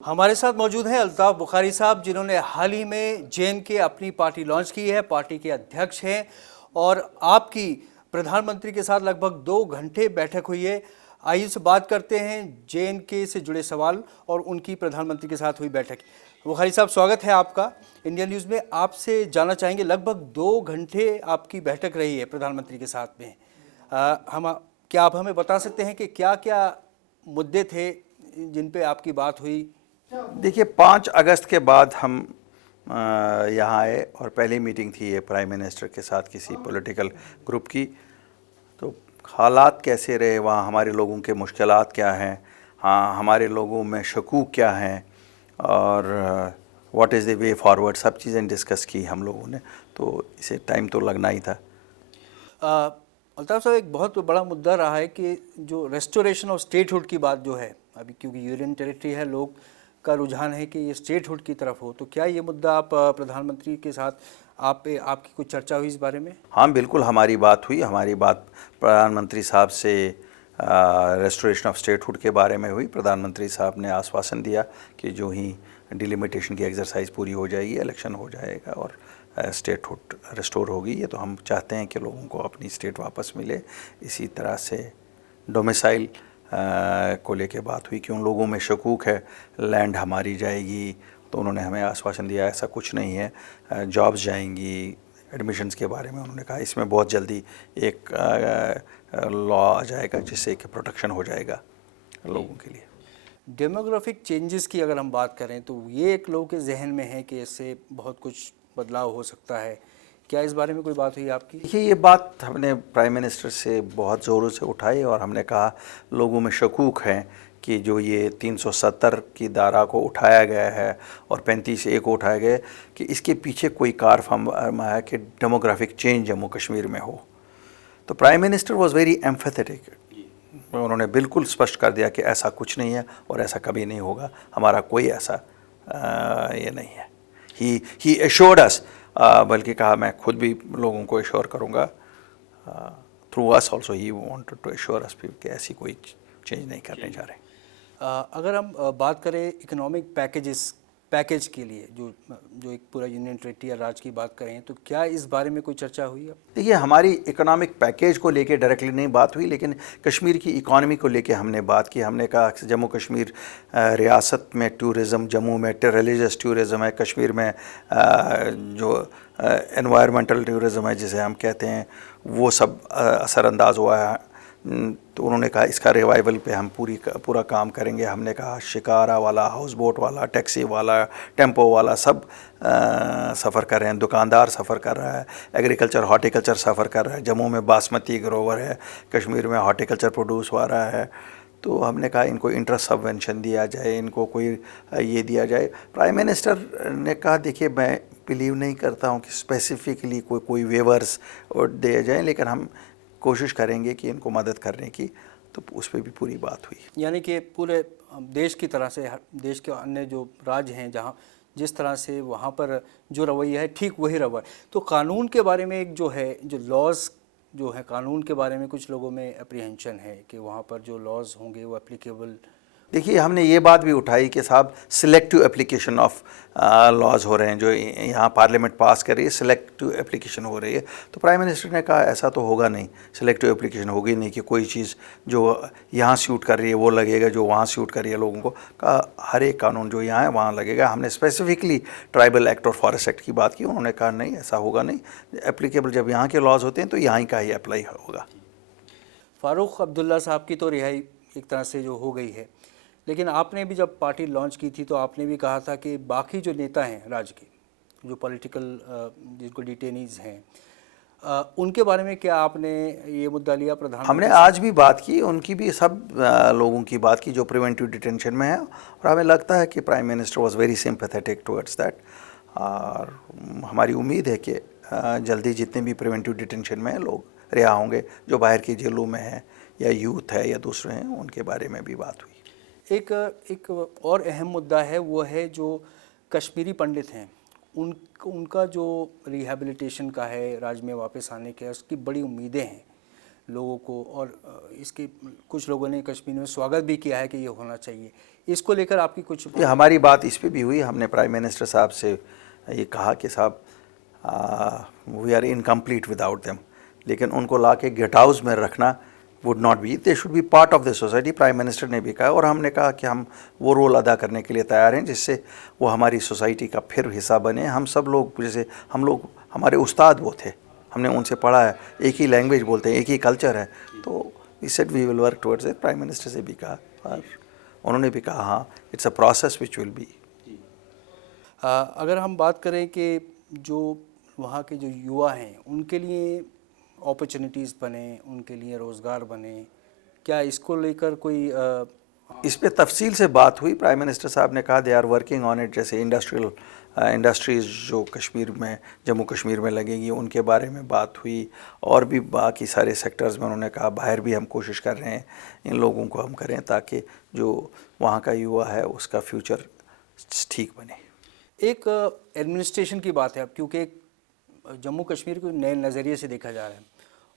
हमारे साथ मौजूद हैं अल्ताफ बुखारी साहब, जिन्होंने हाल ही में जेएनके अपनी पार्टी लॉन्च की है, पार्टी के अध्यक्ष हैं और आपकी प्रधानमंत्री के साथ लगभग 2 घंटे बैठक हुई है। आइए इससे बात करते हैं जेएनके से जुड़े सवाल और उनकी प्रधानमंत्री के साथ हुई बैठक। बुखारी साहब, स्वागत है आपका इंडिया न्यूज़ में। आपसे जानना चाहेंगे, लगभग 2 घंटे आपकी बैठक रही है प्रधानमंत्री के साथ में। हम क्या आप हमें बता सकते हैं कि क्या क्या मुद्दे थे जिन पे आपकी बात हुई? देखिए, 5 अगस्त के बाद हम यहाँ आए और पहली मीटिंग थी ये प्राइम मिनिस्टर के साथ किसी पॉलिटिकल ग्रुप की। तो हालात कैसे रहे वहाँ, हमारे लोगों के मुश्किलात क्या हैं, हाँ हमारे लोगों में शकूक क्या हैं और what is the way forward, सब चीज़ें डिस्कस की हम लोगों ने। तो इसे टाइम तो लगना ही था। अल्ताफ साहब, एक बहुत बड़ा मुद्दा रहा है कि जो रेस्टोरेशन ऑफ स्टेटहुड की बात जो है अभी, क्योंकि यूनियन टेरिटरी है, लोग का रुझान है कि ये स्टेटहुड की तरफ हो, तो क्या ये मुद्दा आप प्रधानमंत्री के साथ आपकी कुछ चर्चा हुई इस बारे में? हाँ बिल्कुल, हमारी बात हुई। हमारी बात प्रधानमंत्री साहब से रेस्टोरेशन ऑफ स्टेटहुड के बारे में हुई। प्रधानमंत्री साहब ने आश्वासन दिया कि जो ही डिलिमिटेशन की एक्सरसाइज पूरी हो जाएगी, इलेक्शन हो जाएगा और स्टेटहुड रिस्टोर होगी। ये तो हम चाहते हैं कि लोगों को अपनी स्टेट वापस मिले। इसी तरह से डोमिसाइल को लेके बात हुई कि उन लोगों में शकूक है लैंड हमारी जाएगी, तो उन्होंने हमें आश्वासन दिया ऐसा कुछ नहीं है। जॉब्स जाएंगी। एडमिशन्स के बारे में उन्होंने कहा इसमें बहुत जल्दी एक लॉ आ जाएगा जिससे कि प्रोटेक्शन हो जाएगा लोगों के लिए। डेमोग्राफिक चेंजेस की अगर हम बात करें तो ये एक लोगों के जहन में है कि इससे बहुत कुछ बदलाव हो सकता है। क्या इस बारे में कोई बात हुई आपकी? देखिए, ये बात हमने प्राइम मिनिस्टर से बहुत ज़ोरों से उठाई और हमने कहा लोगों में शकूक है कि जो ये 370 की धारा को उठाया गया है और 35A को उठाया गया है कि इसके पीछे कोई कार फर्म है कि डेमोग्राफिक चेंज जम्मू कश्मीर में हो। तो प्राइम मिनिस्टर वाज वेरी एम्फेथेटिक। उन्होंने बिल्कुल स्पष्ट कर दिया कि ऐसा कुछ नहीं है और ऐसा कभी नहीं होगा, हमारा कोई ऐसा ये नहीं है। ही एश्योर्ड अस, बल्कि कहा मैं खुद भी लोगों को एश्योर करूँगा through us also, he wanted to assure us कि ऐसी कोई चेंज नहीं करने जा रहे। अगर हम बात करें इकोनॉमिक पैकेज के लिए, जो जो एक पूरा यूनियन टेरिटरी या राज्य की बात करें, तो क्या इस बारे में कोई चर्चा हुई? अब देखिए, हमारी इकोनॉमिक पैकेज को लेके डायरेक्टली नहीं बात हुई, लेकिन कश्मीर की इकॉनमी को लेके हमने बात की। हमने कहा कि जम्मू कश्मीर रियासत में टूरिज़म, जम्मू में रिलीजियस टूरिज़म है, कश्मीर में जो एनवायरमेंटल टूरिज़म है जिसे हम कहते हैं, वो सब असरअंदाज हुआ है। तो उन्होंने कहा इसका रिवाइवल पे हम पूरा काम करेंगे। हमने कहा शिकारा वाला, हाउस बोट वाला, टैक्सी वाला, टेम्पो वाला सब सफ़र कर रहे हैं, दुकानदार सफ़र कर रहा है, एग्रीकल्चर हॉर्टिकल्चर सफ़र कर रहा है। जम्मू में बासमती ग्रोवर है, कश्मीर में हॉर्टिकल्चर प्रोड्यूस हो रहा है। तो हमने कहा इनको इंटरेस्ट सबवेंशन दिया जाए, इनको कोई ये दिया जाए। प्राइम मिनिस्टर ने कहा देखिए, मैं बिलीव नहीं करता हूँ कि स्पेसिफिकली कोई वेवर्स दिए जाएँ, लेकिन हम कोशिश करेंगे कि इनको मदद करने की। तो उस पर भी पूरी बात हुई। यानी कि पूरे देश की तरह से देश के अन्य जो राज्य हैं, जहाँ जिस तरह से वहाँ पर जो रवैया है, ठीक वही रवैया। तो कानून के बारे में एक जो है, जो लॉज जो है, कानून के बारे में कुछ लोगों में अप्रीहेंशन है कि वहाँ पर जो लॉज होंगे वो एप्लीकेबल। देखिए, हमने ये बात भी उठाई कि साहब सिलेक्टिव एप्लीकेशन ऑफ लॉज हो रहे हैं, जो यहाँ पार्लियामेंट पास कर रही है, सिलेक्टिव एप्लीकेशन हो रही है। तो प्राइम मिनिस्टर ने कहा ऐसा तो होगा नहीं, सिलेक्टिव एप्लीकेशन होगी नहीं कि कोई चीज़ जो यहाँ सूट कर रही है वो लगेगा, जो वहाँ सूट कर रही है लोगों को। कहा हर एक कानून जो यहाँ है वहाँ लगेगा। हमने स्पेसिफिकली ट्राइबल एक्ट और फॉरेस्ट एक्ट की बात की। उन्होंने कहा नहीं, ऐसा होगा नहीं, एप्लीकेबल जब यहाँ के लॉज होते हैं तो यहाँ का ही अप्लाई होगा। फ़ारूक अब्दुल्ला साहब की तो रिहाई एक तरह से जो हो गई है, लेकिन आपने भी जब पार्टी लॉन्च की थी तो आपने भी कहा था कि बाकी जो नेता हैं राज्य के, जो पॉलिटिकल जिनको डिटेनीज हैं, उनके बारे में क्या आपने ये मुद्दा लिया प्रधानमंत्री? हमने आज भी बात की, उनकी भी, सब लोगों की बात की जो प्रिवेंटिव डिटेंशन में है। और हमें लगता है कि prime minister was very sympathetic towards that. और हमारी उम्मीद है कि जल्दी जितने भी प्रिवेंटिव डिटेंशन में लोग रिहा होंगे, जो बाहर की जेलों में हैं या यूथ है या दूसरे हैं, उनके बारे में भी बात हुई। एक और अहम मुद्दा है, वो है जो कश्मीरी पंडित हैं, उनका जो रिहैबिलिटेशन का है, राज्य में वापस आने के, उसकी बड़ी उम्मीदें हैं। लोगों को, और इसके कुछ लोगों ने कश्मीर में स्वागत भी किया है कि ये होना चाहिए। इसको लेकर आपकी कुछ ये हमारी बात इस पे भी हुई, हमने प्राइम मिनिस्टर साहब से ये कहा कि साहब we are incomplete without them, लेकिन उनको ला के गेट हाउस में रखना would not be, they should be part of the society. Prime minister ने भी कहा और हमने कहा कि हम वो रोल अदा करने के लिए तैयार हैं जिससे वो हमारी सोसाइटी का फिर हिस्सा बने। हम सब लोग, जैसे हम लोग, हमारे उस्ताद वो थे, हमने उनसे पढ़ा है, एक ही लैंग्वेज बोलते हैं, एक ही कल्चर है, तो we said we will work towards it. Prime minister से भी कहा और उन्होंने भी कहा हाँ, it's a process which will be. अगर हम बात करें कि जो वहाँ के जो युवा हैं उनके लिए अपॉर्चुनिटीज़ बने, उनके लिए रोज़गार बने, क्या इसको लेकर कोई इस पे तफसील से बात हुई। प्राइम मिनिस्टर साहब ने कहा they are working on it, जैसे इंडस्ट्रीज़ जो कश्मीर में, जम्मू कश्मीर में लगेंगी, उनके बारे में बात हुई, और भी बाकी सारे सेक्टर्स में उन्होंने कहा बाहर भी हम कोशिश कर रहे हैं इन लोगों को हम करें ताकि जो वहाँ का युवा है उसका फ्यूचर ठीक बने। एक एडमिनिस्ट्रेशन की बात है अब, क्योंकि जम्मू कश्मीर को नए नज़रिए से देखा जा रहा है,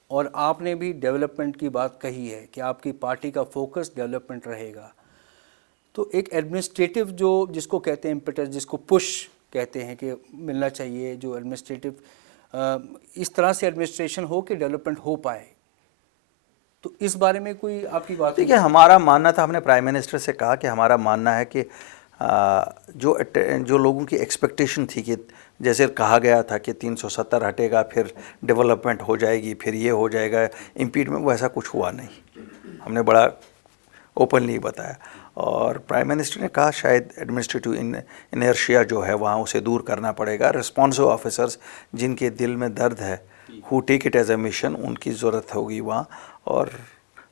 और आपने भी डेवलपमेंट की बात कही है कि आपकी पार्टी का फोकस डेवलपमेंट रहेगा। तो एक एडमिनिस्ट्रेटिव जो जिसको कहते हैं इम्पेटस, जिसको पुश कहते हैं कि मिलना चाहिए, जो एडमिनिस्ट्रेटिव इस तरह से एडमिनिस्ट्रेशन हो कि डेवलपमेंट हो पाए, तो इस बारे में कोई आपकी बात है? देखिए, हमारा मानना था, हमने प्राइम मिनिस्टर से कहा कि हमारा मानना है कि जो लोगों की एक्सपेक्टेशन थी कि जैसे कहा गया था कि 370 हटेगा फिर डेवलपमेंट हो जाएगी, फिर ये हो जाएगा इम्पीचमेंट, वैसा कुछ हुआ नहीं। हमने बड़ा ओपनली बताया और प्राइम मिनिस्टर ने कहा शायद एडमिनिस्ट्रेटिव इनर्शिया जो है वहाँ उसे दूर करना पड़ेगा। रिस्पॉन्सिव ऑफिसर्स जिनके दिल में दर्द है, who take it as a mission, उनकी ज़रूरत होगी वहाँ, और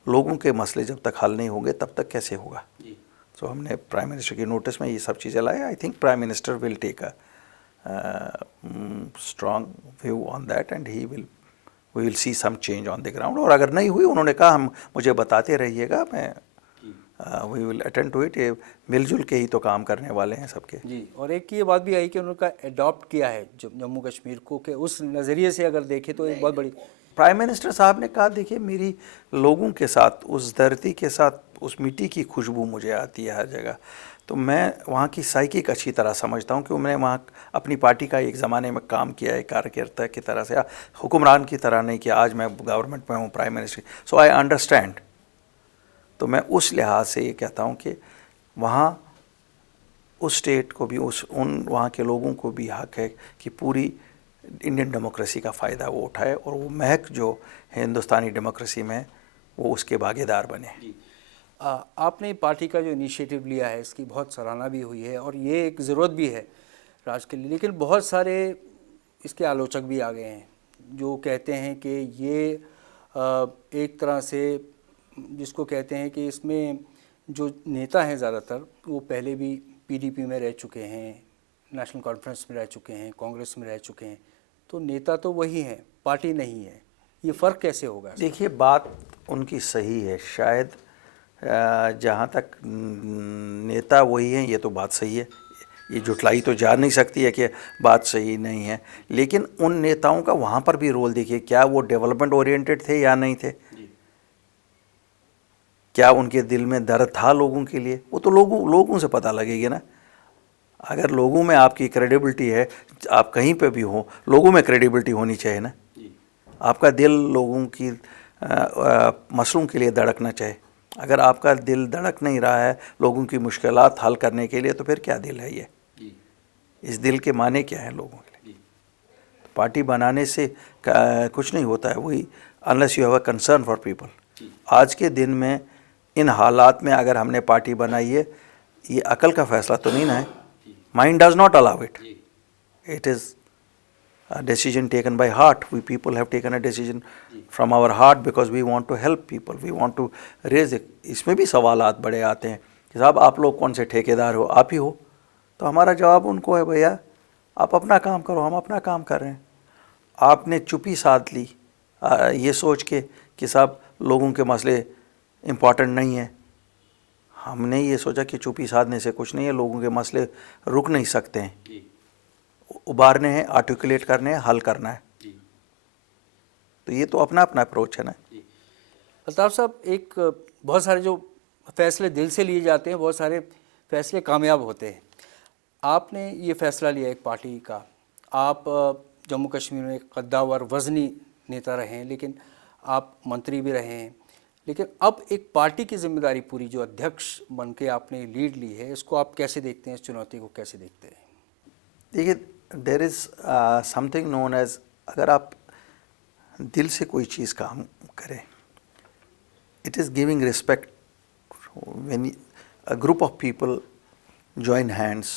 लोगों के मसले जब तक हल नहीं होंगे तब तक कैसे होगा। तो हमने प्राइम मिनिस्टर की नोटिस में ये सब चीज़ें लाए। I think prime minister will take a strong view on that and we will see some change on the ground. और अगर नहीं हुई, उन्होंने कहा हम मुझे बताते रहिएगा, मैं we will attend to it. ये मिलजुल के ही तो काम करने वाले हैं सबके। जी, और एक ये बात भी आई कि उन्होंने अडॉप्ट किया है जम्मू कश्मीर को, कि उस नज़रिए से अगर देखें तो एक बहुत बड़ी। प्राइम मिनिस्टर साहब ने कहा देखिए, मेरी लोगों के साथ, उस धरती के साथ, उस मिट्टी की खुशबू मुझे आती है हर जगह, तो मैं वहाँ की साइकिक अच्छी तरह समझता हूँ, क्योंकि मैंने वहाँ अपनी पार्टी का एक ज़माने में काम किया है, कार्यकर्ता की तरह से, हुक्मरान की तरह नहीं किया। आज मैं गवर्नमेंट में हूँ, prime minister, so I understand. तो मैं उस लिहाज से ये कहता हूँ कि वहाँ उस स्टेट को भी, उन वहाँ के लोगों को भी हक है कि पूरी इंडियन डेमोक्रेसी का फ़ायदा वो उठाए और वो महक जो हिंदुस्तानी डेमोक्रेसी में वो उसके भागीदार बने। आपने पार्टी का जो इनिशिएटिव लिया है इसकी बहुत सराहना भी हुई है और ये एक ज़रूरत भी है राज के लिए, लेकिन बहुत सारे इसके आलोचक भी आ गए हैं जो कहते हैं कि ये एक तरह से जिसको कहते हैं कि इसमें जो नेता हैं ज़्यादातर वो पहले भी पीडीपी में रह चुके हैं, नेशनल कॉन्फ्रेंस में रह चुके हैं, कांग्रेस में रह चुके हैं, तो नेता तो वही हैं, पार्टी नहीं है। ये फ़र्क कैसे होगा? देखिए, बात उनकी सही है, शायद जहाँ तक नेता वही हैं, ये तो बात सही है, ये जुटलाई तो जा नहीं सकती है कि बात सही नहीं है, लेकिन उन नेताओं का वहाँ पर भी रोल देखिए, क्या वो डेवलपमेंट ओरिएंटेड थे या नहीं थे? क्या उनके दिल में दर्द था लोगों के लिए? वो तो लोगों से पता लगेगी ना। अगर लोगों में आपकी क्रेडिबिलिटी है, आप कहीं पे भी हो, लोगों में क्रेडिबिलिटी होनी चाहिए ना। आपका दिल लोगों की मसलों के लिए धड़कना चाहिए। अगर आपका दिल धड़क नहीं रहा है लोगों की मुश्किलात हल करने के लिए, तो फिर क्या दिल है ये? इस दिल के माने क्या है लोगों के लिए? तो पार्टी बनाने से कुछ नहीं होता है, वही unless you have a concern for people. आज के दिन में इन हालात में अगर हमने पार्टी बनाई है, ये अकल का फैसला तो नहीं ना है। Mind does not allow it, it is a decision taken by heart. We people have taken a decision from our heart because we want to help people, we want to raise it. इसमें भी सवालात बड़े आते हैं कि साहब आप लोग कौन से ठेकेदार हो? आप ही हो। तो हमारा जवाब उनको है, भैया आप अपना काम करो, हम अपना काम कर रहे हैं। आपने चुप्पी साध ली ये सोच के कि साहब लोगों के मसले इम्पॉर्टेंट नहीं है। हमने ये सोचा कि चुप्पी साधने से कुछ नहीं है, लोगों के मसले रुक नहीं सकते हैं, उबारने हैं, आर्टिकुलेट करने हैं, हल करना है। तो ये तो अपना अपना अप्रोच है ना। अल्ताफ साहब, एक बहुत सारे जो फैसले दिल से लिए जाते हैं, बहुत सारे फैसले कामयाब होते हैं। आपने ये फैसला लिया एक पार्टी का, आप जम्मू कश्मीर में एक कद्दावर वज़नी नेता रहे हैं, लेकिन आप मंत्री भी रहे हैं, लेकिन अब एक पार्टी की जिम्मेदारी पूरी जो अध्यक्ष बन के आपने लीड ली है, इसको आप कैसे देखते हैं, इस चुनौती को कैसे देखते हैं? देखिए, there is something known as, अगर आप दिल से कोई चीज़ काम करें, it is giving respect when a group of people join hands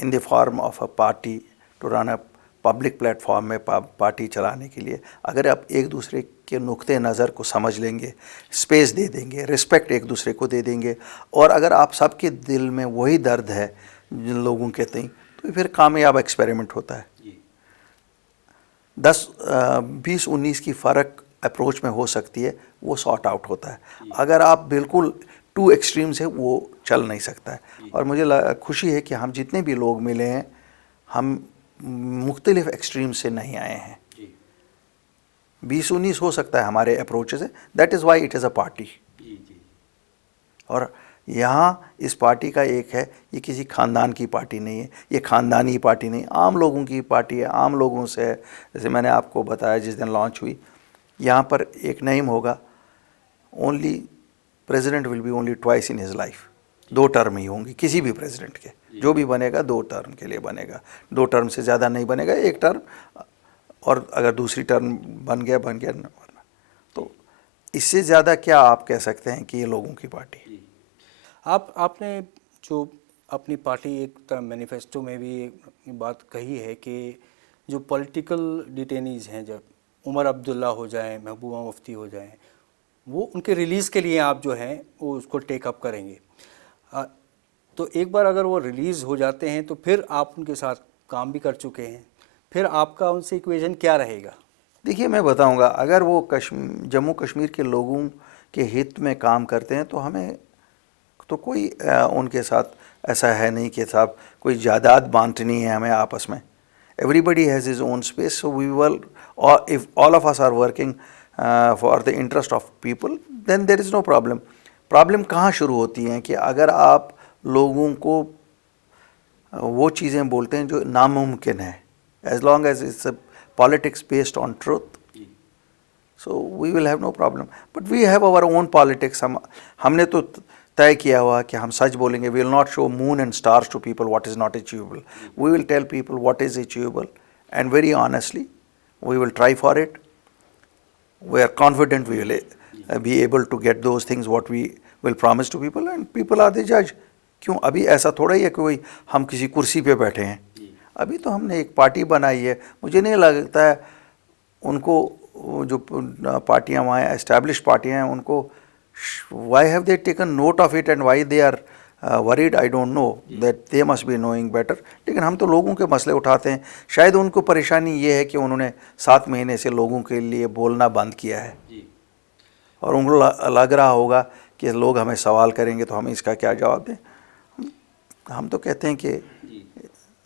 in the form of a party to run a public platform में पार्टी चलाने के लिए। अगर आप एक दूसरे के नुक्ते नज़र को समझ लेंगे, स्पेस दे देंगे, रिस्पेक्ट एक दूसरे को दे देंगे, और अगर आप सबके दिल में वही दर्द है जिन लोगों के तई, तो फिर कामयाब एक्सपेरिमेंट होता है। 10-20-19 की फ़र्क अप्रोच में हो सकती है, वो सॉर्ट आउट होता है। अगर आप बिल्कुल टू एक्सट्रीम से, वो चल नहीं सकता है। और मुझे खुशी है कि हम जितने भी लोग मिले हैं, हम मुख्तलिफ एक्सट्रीम से नहीं आए हैं। 20-19 हो सकता है हमारे अप्रोच से, that is why it is a party. और यहाँ इस पार्टी का एक है, ये किसी ख़ानदान की पार्टी नहीं है, ये ख़ानदानी पार्टी नहीं, आम लोगों की पार्टी है, आम लोगों से है। जैसे मैंने आपको बताया जिस दिन लॉन्च हुई, यहाँ पर एक नेम होगा, only president will be only twice in his life. 2 term ही होंगी किसी भी प्रेसिडेंट के, जो भी बनेगा 2 टर्म के लिए बनेगा, 2 टर्म से ज़्यादा नहीं बनेगा, 1 टर्म, और अगर दूसरी टर्म बन गया न वरना। तो इससे ज़्यादा क्या आप कह सकते हैं कि ये लोगों की पार्टी। आपने जो अपनी पार्टी एक तरह मैनिफेस्टो में भी एक बात कही है कि जो पॉलिटिकल डिटेनीज़ हैं, जब उमर अब्दुल्ला हो जाएं, महबूबा मुफ्ती हो जाएं, वो उनके रिलीज़ के लिए आप जो हैं वो उसको टेकअप करेंगे। तो एक बार अगर वो रिलीज़ हो जाते हैं तो फिर आप उनके साथ काम भी कर चुके हैं, फिर आपका उनसे इक्वेशन क्या रहेगा? देखिए, मैं बताऊंगा, अगर वो जम्मू कश्मीर के लोगों के हित में काम करते हैं तो हमें तो कोई उनके साथ ऐसा है नहीं कि साहब कोई जायदाद बांटनी है हमें आपस में। Everybody has his own space, so we will, और if all of us are working for the interest of people, then there is no problem. Problem कहाँ शुरू होती हैं कि अगर आप लोगों को वो चीज़ें बोलते हैं जो नामुमकिन है, as long as it's politics based on truth, so we will have no problem. But we have our own politics. हमने तो तय किया हुआ कि हम सच बोलेंगे। We will not show moon and stars to people what is not achievable. We will tell people what is achievable, and very honestly we will try for it. We are confident we will be able to get those things what we will promise to people, and people are the judge। क्यों, अभी ऐसा थोड़ा ही है कोई हम किसी कुर्सी पे बैठे हैं, अभी तो हमने एक पार्टी बनाई है। मुझे नहीं लगता है उनको, जो पार्टियां वहाँ एस्टैब्लिश पार्टियां हैं, उनको why have they taken note of it and why they are worried, I don't know, that they must be knowing better। लेकिन हम तो लोगों के मसले उठाते हैं। शायद उनको परेशानी ये है कि उन्होंने 7 महीने से लोगों के लिए बोलना बंद किया है, और उनको लग रहा होगा कि लोग हमें सवाल करेंगे तो हमें इसका क्या जवाब दें। हम तो कहते हैं कि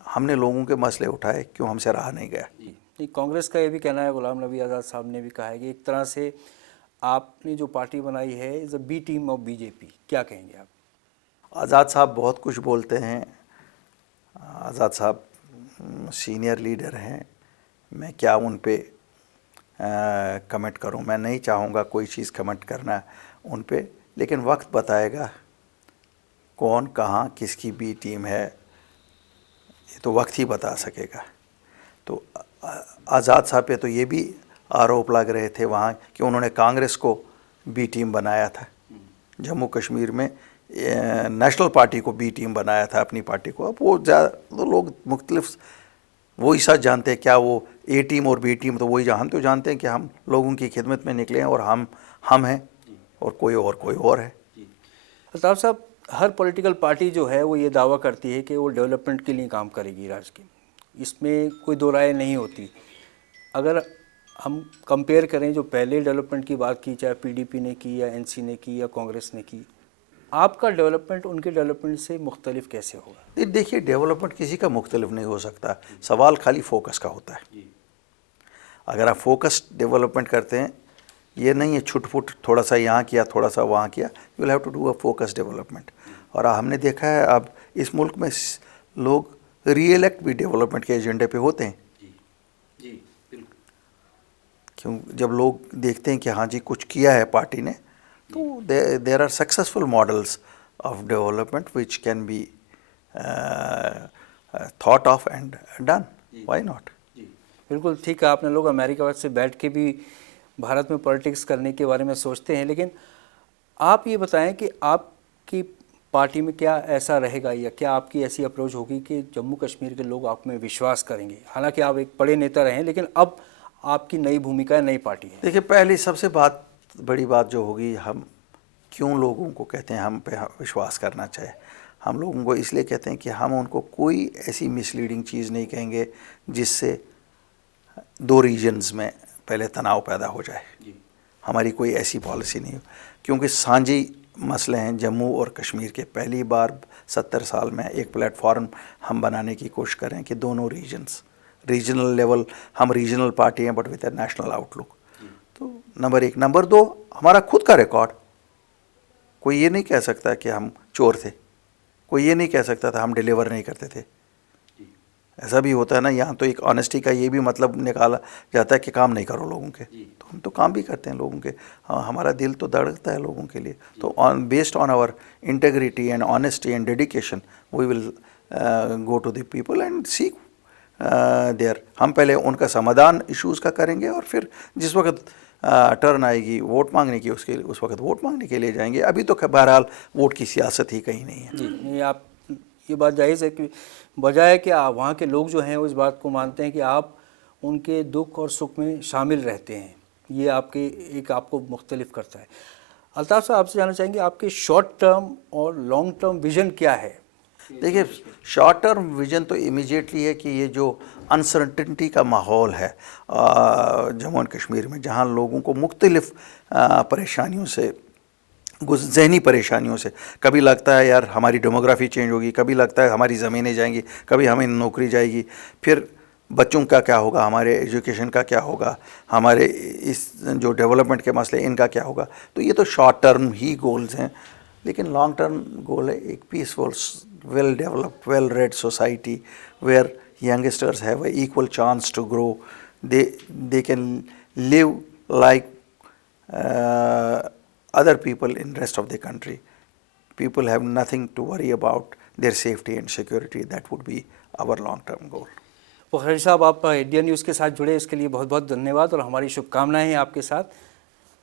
हमने लोगों के मसले उठाए, क्यों हमसे रहा नहीं गया। नहीं, कांग्रेस का ये भी कहना है, गुलाम नबी आज़ाद साहब ने भी कहा है कि एक तरह से आपने जो पार्टी बनाई है is a B team of BJP. क्या कहेंगे आप? आज़ाद साहब बहुत कुछ बोलते हैं। आज़ाद साहब सीनियर लीडर हैं, मैं क्या उन पे कमेंट करूं। मैं नहीं चाहूँगा कोई चीज़ कमेंट करना उन पे, लेकिन वक्त बताएगा कौन कहाँ किसकी बी टीम है, ये तो वक्त ही बता सकेगा। तो आज़ाद साहब पे तो ये भी आरोप लग रहे थे वहाँ कि उन्होंने कांग्रेस को बी टीम बनाया था, जम्मू कश्मीर में नेशनल पार्टी को बी टीम बनाया था अपनी पार्टी को। अब वो ज़्यादा तो लोग मुख्तलिफ वही सच जानते हैं, क्या वो ए टीम और बी टीम, तो वही हम तो जानते हैं कि हम लोगों की खिदमत में निकले हैं, और हम हैं और कोई और है। अल्ताफ साहब, हर पॉलिटिकल पार्टी जो है वो ये दावा करती है कि वो डेवलपमेंट के लिए काम करेगी राज्य के, इसमें कोई दो राय नहीं होती। अगर हम कंपेयर करें जो पहले डेवलपमेंट की बात की, चाहे पीडीपी ने की या एनसी ने की या कांग्रेस ने की, आपका डेवलपमेंट उनके डेवलपमेंट से मुख्तलिफ कैसे होगा? देखिए, डेवलपमेंट किसी का मुख्तलिफ नहीं हो सकता, सवाल खाली फोकस का होता है। अगर आप फोकस डेवलपमेंट करते हैं, ये नहीं है छुट-फुट थोड़ा सा यहाँ किया थोड़ा सा वहाँ किया, you will have to do a focus development. और हमने देखा है अब इस मुल्क में लोग री-इलेक्ट भी डेवलपमेंट के एजेंडे पे होते हैं। जी बिल्कुल। क्यों जब लोग देखते हैं कि हाँ जी कुछ किया है पार्टी ने, तो there are successful models of development which can be thought of and done, why not. जी बिल्कुल ठीक है, आपने लोग अमेरिका से बैठ के भी भारत में पॉलिटिक्स करने के बारे में सोचते हैं, लेकिन आप ये बताएं कि आपकी पार्टी में क्या ऐसा रहेगा या क्या आपकी ऐसी अप्रोच होगी कि जम्मू कश्मीर के लोग आप में विश्वास करेंगे? हालांकि आप एक बड़े नेता रहे हैं, लेकिन अब आपकी नई भूमिका है, नई पार्टी है। देखिए पहली सबसे बड़ी बात जो होगी, हम क्यों लोगों को कहते हैं हम पे विश्वास करना चाहिए। हम लोगों को इसलिए कहते हैं कि हम उनको कोई ऐसी मिसलीडिंग चीज़ नहीं कहेंगे जिससे दो रीजन्स में पहले तनाव पैदा हो जाए। हमारी कोई ऐसी पॉलिसी नहीं, क्योंकि सांझी मसले हैं जम्मू और कश्मीर के। पहली बार 70 साल में एक प्लेटफॉर्म हम बनाने की कोशिश करें कि दोनों रीजनल लेवल, हम रीजनल पार्टी हैं but with A national outlook. तो नंबर एक। नंबर दो, हमारा खुद का रिकॉर्ड, कोई ये नहीं कह सकता कि हम चोर थे, कोई ये नहीं कह सकता था हम डिलीवर नहीं करते थे। ऐसा भी होता है ना, यहाँ तो एक ऑनेस्टी का ये भी मतलब निकाला जाता है कि काम नहीं करो लोगों के, तो हम तो काम भी करते हैं लोगों के। हाँ, हमारा दिल तो धड़कता है लोगों के लिए। तो based on our integrity and honesty and dedication we will go to the people and seek there. हम पहले उनका समाधान इश्यूज़ का करेंगे और फिर जिस वक्त टर्न आएगी वोट मांगने की, उस वक्त वोट मांगने के लिए जाएंगे। अभी तो बहरहाल वोट की सियासत ही कहीं नहीं है। जी, ये आप ये बात जायज़ है कि वजह है कि वहाँ के लोग जो हैं वो इस बात को मानते हैं कि आप उनके दुख और सुख में शामिल रहते हैं। ये आपको मुख्तलिफ करता है। अल्ताफ़ साहब, आपसे जानना चाहेंगे आपके शॉर्ट टर्म और लॉन्ग टर्म विज़न क्या है? देखिए शॉर्ट टर्म विजन तो इमीडिएटली है कि ये जो अनसर्टिनिटी का माहौल है जम्मू एंड कश्मीर में, जहाँ लोगों को मुख्तलिफ परेशानियों से, जहनी परेशानियों से, कभी लगता है यार हमारी डेमोग्राफी चेंज होगी, कभी लगता है हमारी ज़मीनें जाएंगी, कभी हमें नौकरी जाएगी, फिर बच्चों का क्या होगा, हमारे एजुकेशन का क्या होगा, हमारे इस जो डेवलपमेंट के मसले इनका क्या होगा। तो ये तो शॉर्ट टर्म ही गोल्स हैं, लेकिन लॉन्ग टर्म गोल है एक peaceful, well developed, well read society where youngsters have an equal chance to grow. They can live like other people in rest of the country. People have nothing to worry about their safety and security. That would be our long-term goal. पुखराजी साहब, आप Indian news के साथ जुड़े इसके लिए बहुत बहुत धन्यवाद और हमारी शुभकामनाएं हैं आपके साथ।